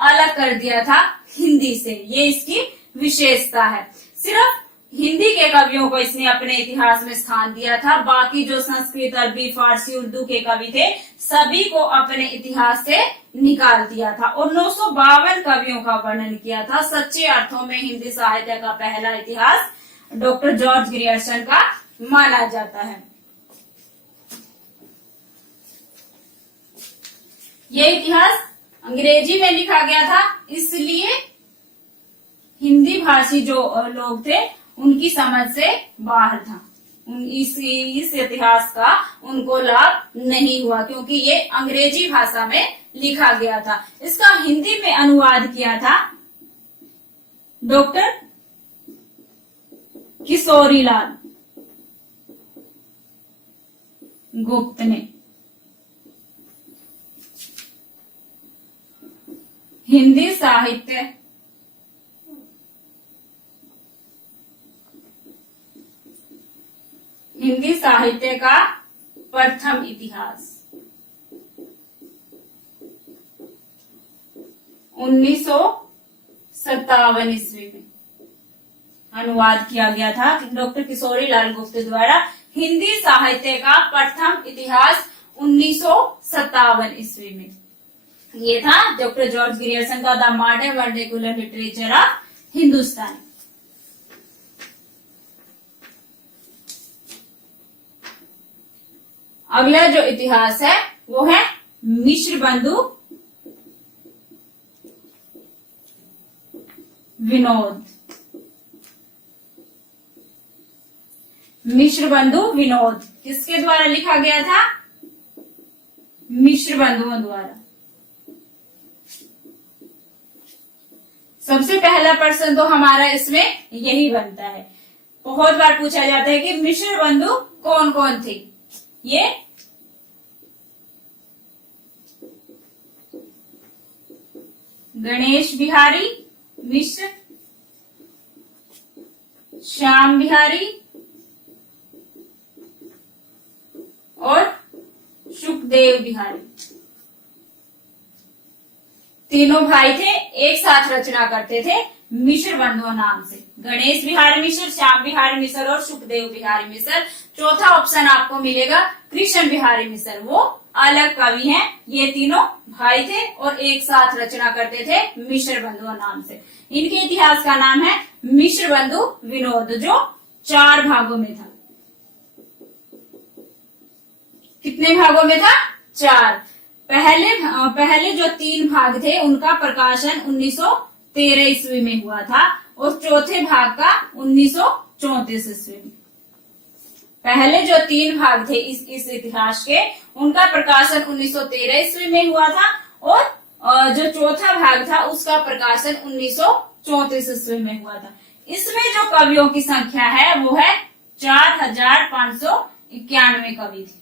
अलग कर दिया था हिंदी से। ये इसकी विशेषता है। सिर्फ हिंदी के कवियों को इसने अपने इतिहास में स्थान दिया था। बाकी जो संस्कृत, अरबी, फारसी, उर्दू के कवि थे सभी को अपने इतिहास से निकाल दिया था और 952 कवियों का वर्णन किया था। सच्चे अर्थों में हिंदी साहित्य का पहला इतिहास डॉक्टर जॉर्ज ग्रियर्सन का माना जाता है। ये इतिहास अंग्रेजी में लिखा गया था, इसलिए हिंदी भाषी जो लोग थे उनकी समझ से बाहर था। इस इतिहास का उनको लाभ नहीं हुआ क्योंकि ये अंग्रेजी भाषा में लिखा गया था। इसका हिंदी में अनुवाद किया था डॉक्टर किशोरीलाल गुप्त ने। हिंदी साहित्य का प्रथम इतिहास 1957 ईस्वी में अनुवाद किया गया था डॉक्टर किशोरीलाल गुप्त द्वारा। हिंदी साहित्य का प्रथम इतिहास 1957 ईस्वी में ये था डॉक्टर जॉर्ज ग्रियर्सन का the modern vernacular literature of Hindustan. अगला जो इतिहास है वो है मिश्र बंधु विनोद। मिश्र बंधु विनोद किसके द्वारा लिखा गया था? मिश्र बंधुओं द्वारा। सबसे पहला प्रश्न तो हमारा इसमें यही बनता है। बहुत बार पूछा जाता है कि मिश्र बंधु कौन कौन थे। ये गणेश बिहारी मिश्र, श्याम बिहारी और सुखदेव बिहारी तीनों भाई थे, एक साथ रचना करते थे मिश्र बंधुओं नाम से। गणेश बिहारी मिश्र, श्याम बिहारी मिश्र और सुखदेव बिहारी मिश्र। चौथा ऑप्शन आपको मिलेगा कृष्ण बिहारी मिश्र, वो अलग कवि हैं। ये तीनों भाई थे और एक साथ रचना करते थे मिश्र बंधुओं नाम से। इनके इतिहास का नाम है मिश्र बंधु विनोद, जो 4 भागों में था। कितने भागों में था? 4। पहले जो 3 भाग थे उनका प्रकाशन 1913 ईस्वी में हुआ था और चौथे भाग का 1934 ईस्वी में। पहले जो 3 भाग थे इस इतिहास के उनका प्रकाशन 1913 ईस्वी में हुआ था और जो चौथा भाग था उसका प्रकाशन 1934 ईस्वी में हुआ था। इसमें जो कवियों की संख्या है वो है 4591 कवि थे,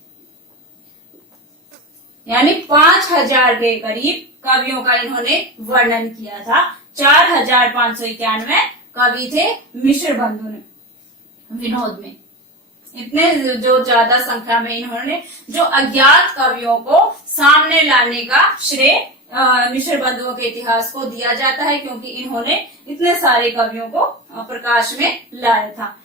यानी 5000 के करीब कवियों का इन्होंने वर्णन किया था। 4591 कवि थे मिश्र बंधु विनोद में। इतने जो ज्यादा संख्या में इन्होंने जो अज्ञात कवियों को सामने लाने का श्रेय मिश्र बंधुओं के इतिहास को दिया जाता है क्योंकि इन्होंने इतने सारे कवियों को प्रकाश में लाया था।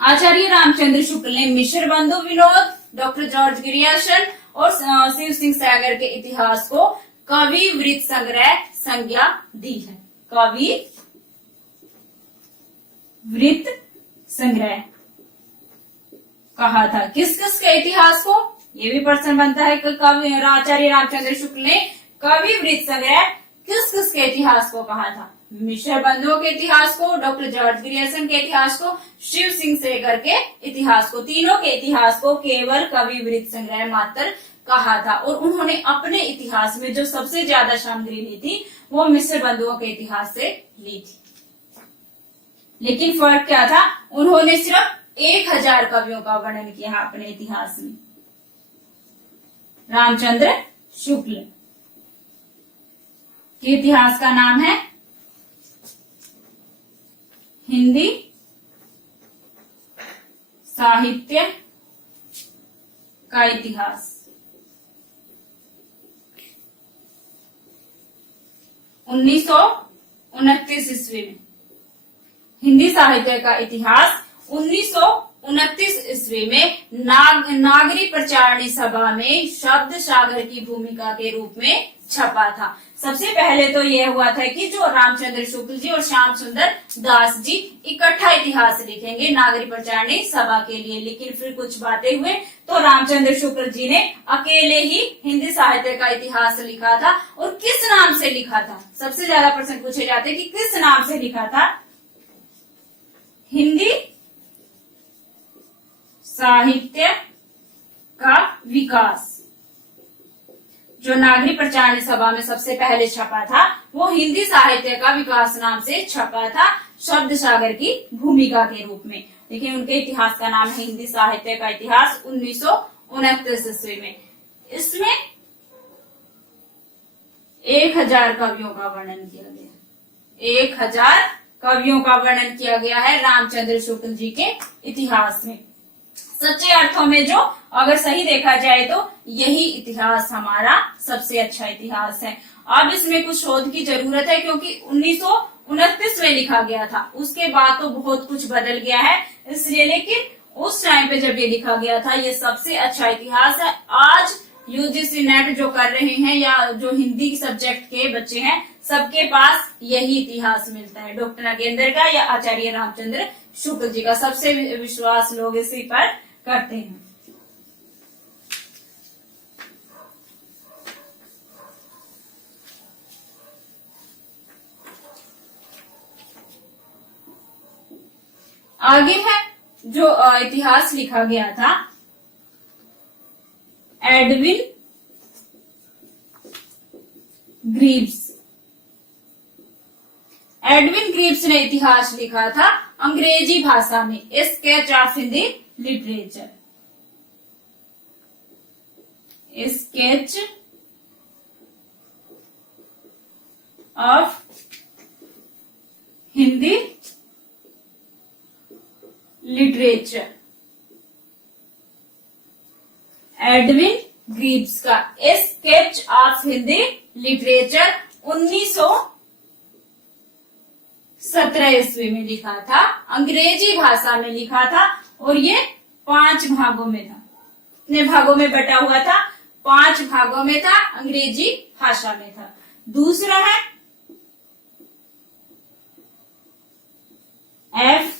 आचार्य रामचंद्र शुक्ल ने मिश्र बंधु विनोद, डॉक्टर जॉर्ज ग्रियर्सन और शिव सिंह सैगर के इतिहास को कवि वृत्त संग्रह संज्ञा दी है। कवि वृत्त संग्रह कहा था। किस किस के इतिहास को, ये भी प्रश्न बनता है कि कवि आचार्य रामचंद्र शुक्ल ने कवि वृत्त संग्रह किस किस के इतिहास को कहा था? मिश्र बंधुओं के इतिहास को, डॉक्टर जॉर्ज ग्रियर्सन के इतिहास को, शिव सिंह सैगर के इतिहास को। तीनों के इतिहास को केवल कवि वृत्त संग्रह मात्र कहा था। और उन्होंने अपने इतिहास में जो सबसे ज्यादा सामग्री ली थी वो मिश्र बंधुओं के इतिहास से ली थी। लेकिन फर्क क्या था? उन्होंने सिर्फ 1000 कवियों का वर्णन किया है अपने इतिहास में। रामचंद्र शुक्ल के इतिहास का नाम है हिंदी साहित्य का इतिहास। 1929 ईस्वी में हिंदी साहित्य का इतिहास 1929 ईस्वी में नागरी प्रचारणी सभा में शब्द सागर की भूमिका के रूप में छपा था। सबसे पहले तो यह हुआ था कि जो रामचंद्र शुक्ल जी और श्याम सुंदर दास जी इकट्ठा इतिहास लिखेंगे नागरी प्रचारणी सभा के लिए। लेकिन फिर कुछ बातें हुए तो रामचंद्र शुक्ल जी ने अकेले ही हिंदी साहित्य का इतिहास लिखा था। और किस नाम से लिखा था? सबसे ज्यादा प्रश्न पूछे जाते कि किस नाम से लिखा था? हिंदी साहित्य का विकास। जो नागरी प्रचारणी सभा में सबसे पहले छपा था वो हिंदी साहित्य का विकास नाम से छपा था, शब्द सागर की भूमिका के रूप में। लेकिन उनके इतिहास का नाम है हिंदी साहित्य का इतिहास 1929 ईस्वी में। इसमें 1000 कवियों का वर्णन किया गया। 1000 कवियों का वर्णन किया गया है रामचंद्र शुक्ल जी के इतिहास में। सच्चे अर्थों में जो अगर सही देखा जाए तो यही इतिहास हमारा सबसे अच्छा इतिहास है। अब इसमें कुछ शोध की जरूरत है क्योंकि 1929 में लिखा गया था, उसके बाद तो बहुत कुछ बदल गया है इसलिए। लेकिन उस टाइम पे जब ये लिखा गया था ये सबसे अच्छा इतिहास है। आज यूजीसी नेट जो कर रहे हैं या जो हिंदी सब्जेक्ट के बच्चे हैं सबके पास यही इतिहास मिलता है, डॉक्टर नागेंद्र का या आचार्य रामचंद्र शुक्ल जी का। सबसे विश्वास लोग इसी पर करते हैं। आगे है जो इतिहास लिखा गया था एडविन ग्रीव्स। एडविन ग्रीव्स ने इतिहास लिखा था अंग्रेजी भाषा में, a sketch of Hindi literature. Sketch of Hindi literature. Edwin Greaves का a sketch of Hindi literature 1917 ईस्वी में लिखा था, अंग्रेजी भाषा में लिखा था और ये 5 भागों में था। कितने भागों में बटा हुआ था? 5 भागों में था, अंग्रेजी भाषा में था। दूसरा है FE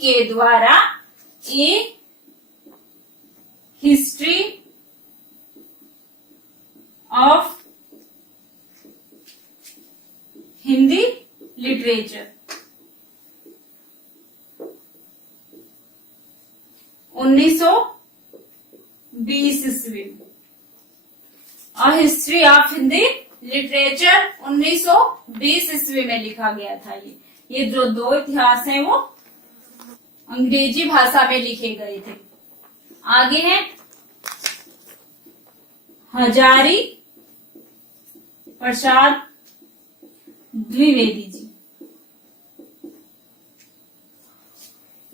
के द्वारा ए हिस्ट्री ऑफ हिंदी लिटरेचर 1920 ईस्वी में। और हिस्ट्री ऑफ हिंदी लिटरेचर 1920 ईस्वी में लिखा गया था। ये जो 2 इतिहास हैं वो अंग्रेजी भाषा में लिखे गए थे। आगे है हजारी प्रसाद द्विवेदी जी।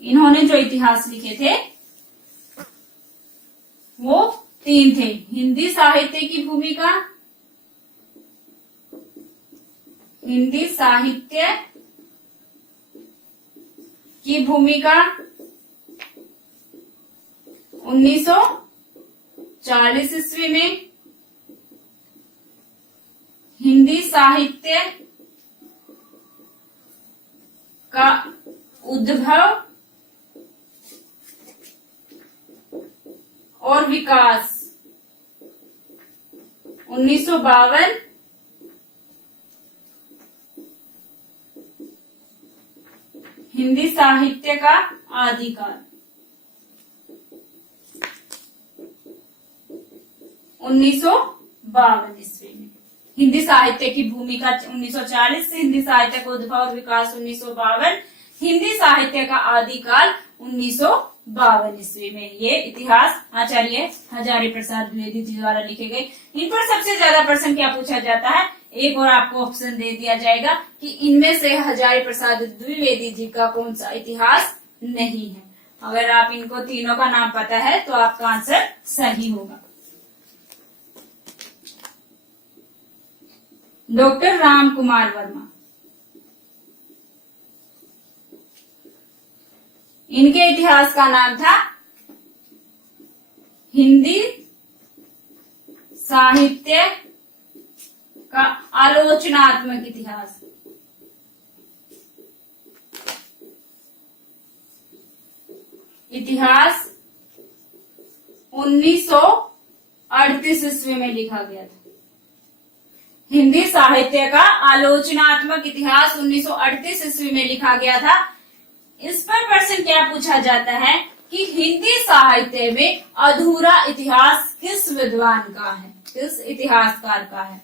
इन्होंने जो इतिहास लिखे थे वो 3 थे। हिंदी साहित्य की भूमिका, हिंदी साहित्य की भूमिका 1940 ईस्वी में हिंदी साहित्य का उद्भव और विकास 1952 हिंदी साहित्य का आदिकाल 1952 ईस्वी में हिंदी साहित्य की भूमिका 1940 से हिंदी साहित्य का उद्भव और विकास 1952, हिंदी साहित्य का आदिकाल 1952 ईस्वी में। ये इतिहास आचार्य हजारी प्रसाद द्विवेदी जी द्वारा लिखे गए। इन पर सबसे ज्यादा प्रश्न क्या पूछा जाता है, एक और आपको ऑप्शन दे दिया जाएगा कि इनमें से हजारी प्रसाद द्विवेदी जी का कौन सा इतिहास नहीं है। अगर आप इनको तीनों का नाम पता है तो आपका आंसर सही होगा। डॉक्टर राम कुमार वर्मा, इनके इतिहास का नाम था हिंदी साहित्य का आलोचनात्मक इतिहास। इतिहास 1938 ईस्वी में लिखा गया था। हिंदी साहित्य का आलोचनात्मक इतिहास 1938 ईस्वी में लिखा गया था। इस पर प्रश्न क्या पूछा जाता है कि हिंदी साहित्य में अधूरा इतिहास किस विद्वान का है, किस इतिहासकार का है,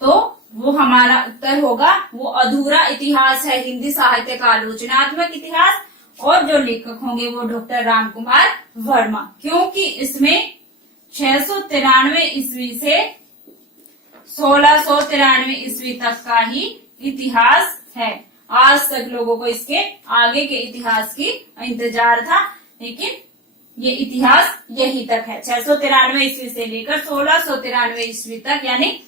तो वो हमारा उत्तर होगा वो अधूरा इतिहास है हिंदी साहित्य का आलोचनात्मक इतिहास, और जो लेखक होंगे वो डॉक्टर राम कुमार वर्मा, क्योंकि इसमें 693 ईस्वी से 1693 ईस्वी तक का ही इतिहास है। आज तक लोगों को इसके आगे के इतिहास की इंतजार था, लेकिन ये इतिहास यही तक है। 693 ईस्वी से लेकर 1693 ईस्वी तक, यानी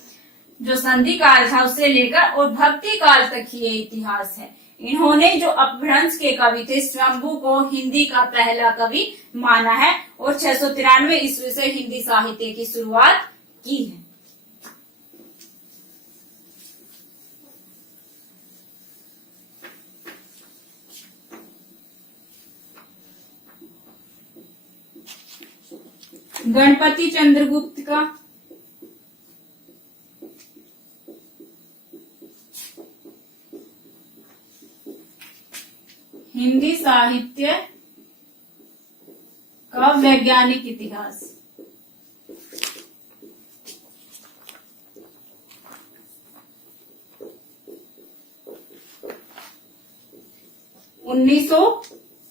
जो संधि काल था उससे लेकर और भक्ति काल तक ही ये इतिहास है। इन्होंने जो अपभ्रंश के कवि थे शंभू को हिंदी का पहला कवि माना है और 693 ईस्वी से हिंदी साहित्य की शुरुआत की है। गणपति चंद्रगुप्त का हिंदी साहित्य का वैज्ञानिक इतिहास। उन्नीस सौ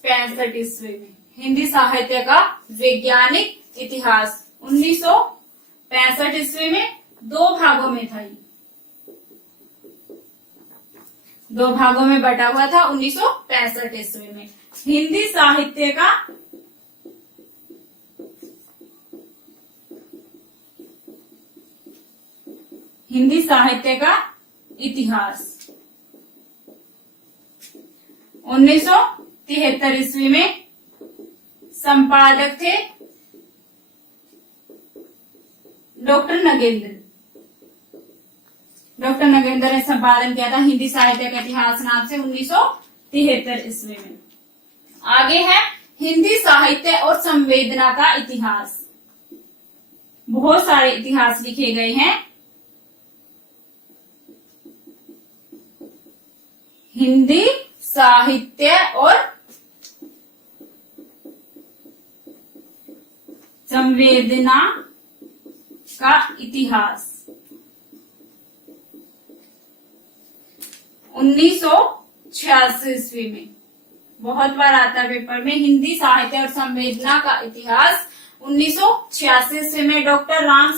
65 ईस्वी में हिंदी साहित्य का वैज्ञानिक इतिहास 1965 ईस्वी में 2 भागों में था। दो भागों में बटा हुआ था 1965 ईस्वी में। हिंदी साहित्य का इतिहास 1973 ईस्वी में संपादक थे डॉक्टर नगेंद्र ने संपादन किया था हिंदी साहित्य का इतिहास नाम से 1973 ईस्वी में। आगे है हिंदी साहित्य और संवेदना का इतिहास। बहुत सारे इतिहास लिखे गए हैं। हिंदी साहित्य और संवेदना का इतिहास 1986 ईस्वी में बहुत बार आता है पेपर में। हिंदी साहित्य और संवेदना का इतिहास 1986 ईस्वी में डॉक्टर राम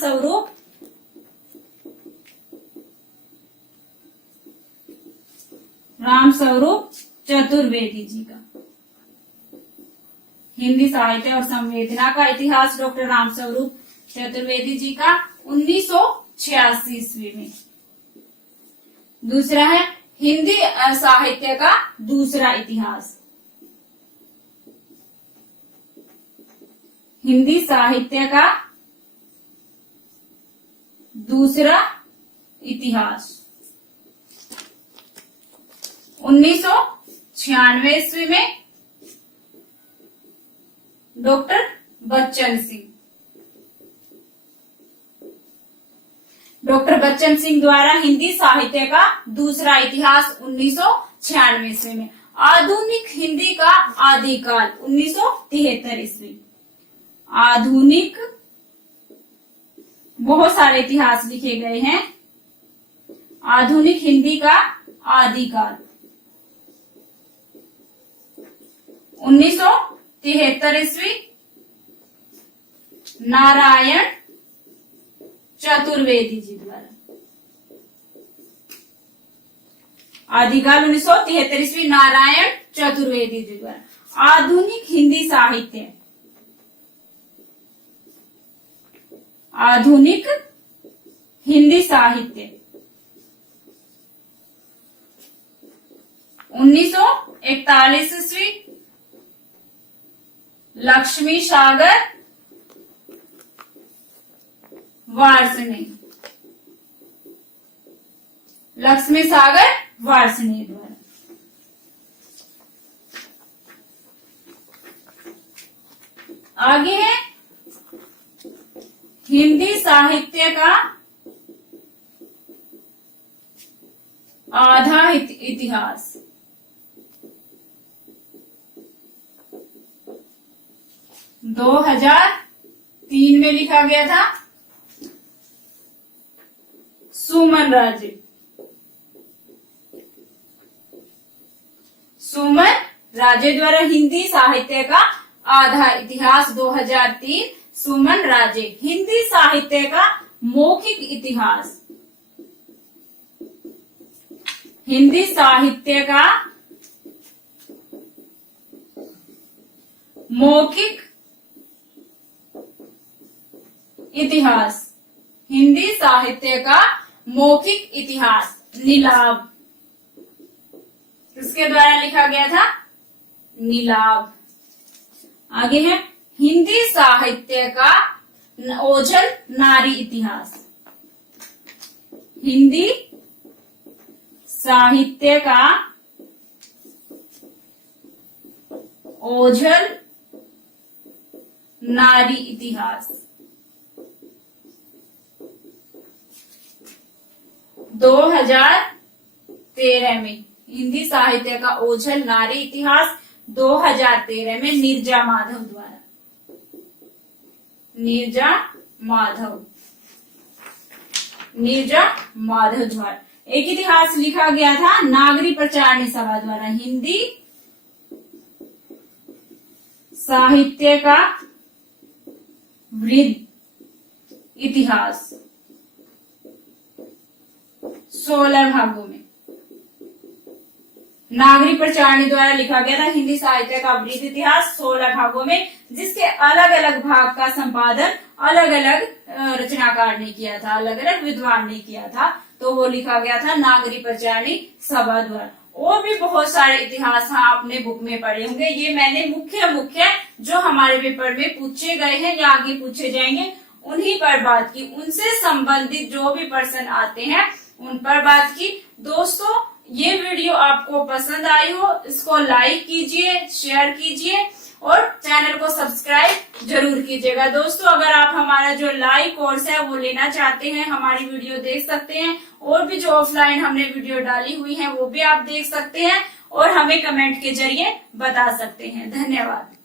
स्वरूप चतुर्वेदी जी का। हिंदी साहित्य और संवेदना का इतिहास डॉक्टर राम स्वरूप चतुर्वेदी जी का 1986 ईस्वी में। दूसरा है हिंदी साहित्य का दूसरा इतिहास। हिंदी साहित्य का दूसरा इतिहास। 1996 ईस्वी में डॉक्टर बच्चन सिंह, डॉक्टर बच्चन सिंह द्वारा हिंदी साहित्य का दूसरा इतिहास 1996 ईस्वी में। आधुनिक हिंदी का आदिकाल 1973 ईस्वी। आधुनिक, बहुत सारे इतिहास लिखे गए हैं। आधुनिक हिंदी का आदिकाल 1973 ईस्वी, नारायण चतुर्वेदी जी द्वारा। आदिकाल 1973 ईस्वी, नारायण चतुर्वेदी जी द्वारा। आधुनिक हिंदी साहित्य, आधुनिक हिंदी साहित्य 1941 ईस्वी, लक्ष्मी सागर वार्ष्णेय, लक्ष्मी सागर वार्ष्णेय द्वारा। आगे है हिंदी साहित्य का आधा इतिहास। दो 2003 में लिखा गया था सुमन राजे। सुमन राजे द्वारा हिंदी साहित्य का आधा इतिहास 2003, सुमन राजे। हिंदी साहित्य का मौखिक इतिहास, हिंदी साहित्य का मौखिक इतिहास, हिंदी साहित्य का मौखिक इतिहास, नीलाभ। किसके द्वारा लिखा गया था? नीलाभ। आगे है हिंदी साहित्य का ओझल नारी इतिहास। हिंदी साहित्य का ओझल नारी इतिहास 2013 में। हिंदी साहित्य का ओझल नारी इतिहास 2013 में नीरजा माधव द्वारा। नीरजा माधव द्वारा। एक इतिहास लिखा गया था नागरी प्रचारणी सभा द्वारा। हिंदी साहित्य का वृद्ध इतिहास 16 भागों में। नागरी प्रचारणी द्वारा लिखा गया था हिंदी साहित्य का वृद्ध इतिहास 16 भागों में, जिसके अलग अलग भाग का संपादन अलग अलग रचनाकार ने किया था, अलग अलग विद्वान ने किया था। तो वो लिखा गया था नागरी प्रचारणी सभा द्वारा। और भी बहुत सारे इतिहास आपने बुक में पढ़े होंगे। ये मैंने मुख्य जो हमारे पेपर में पूछे गए हैं या आगे पूछे जाएंगे उन्हीं पर बात की। उनसे संबंधित जो भी प्रश्न आते हैं उन पर बात की। दोस्तों, ये वीडियो आपको पसंद आई हो, इसको लाइक कीजिए, शेयर कीजिए और चैनल को सब्सक्राइब जरूर कीजिएगा। दोस्तों, अगर आप हमारा जो लाइव कोर्स है वो लेना चाहते हैं, हमारी वीडियो देख सकते हैं। और भी जो ऑफलाइन हमने वीडियो डाली हुई है वो भी आप देख सकते हैं और हमें कमेंट के जरिए बता सकते हैं। धन्यवाद।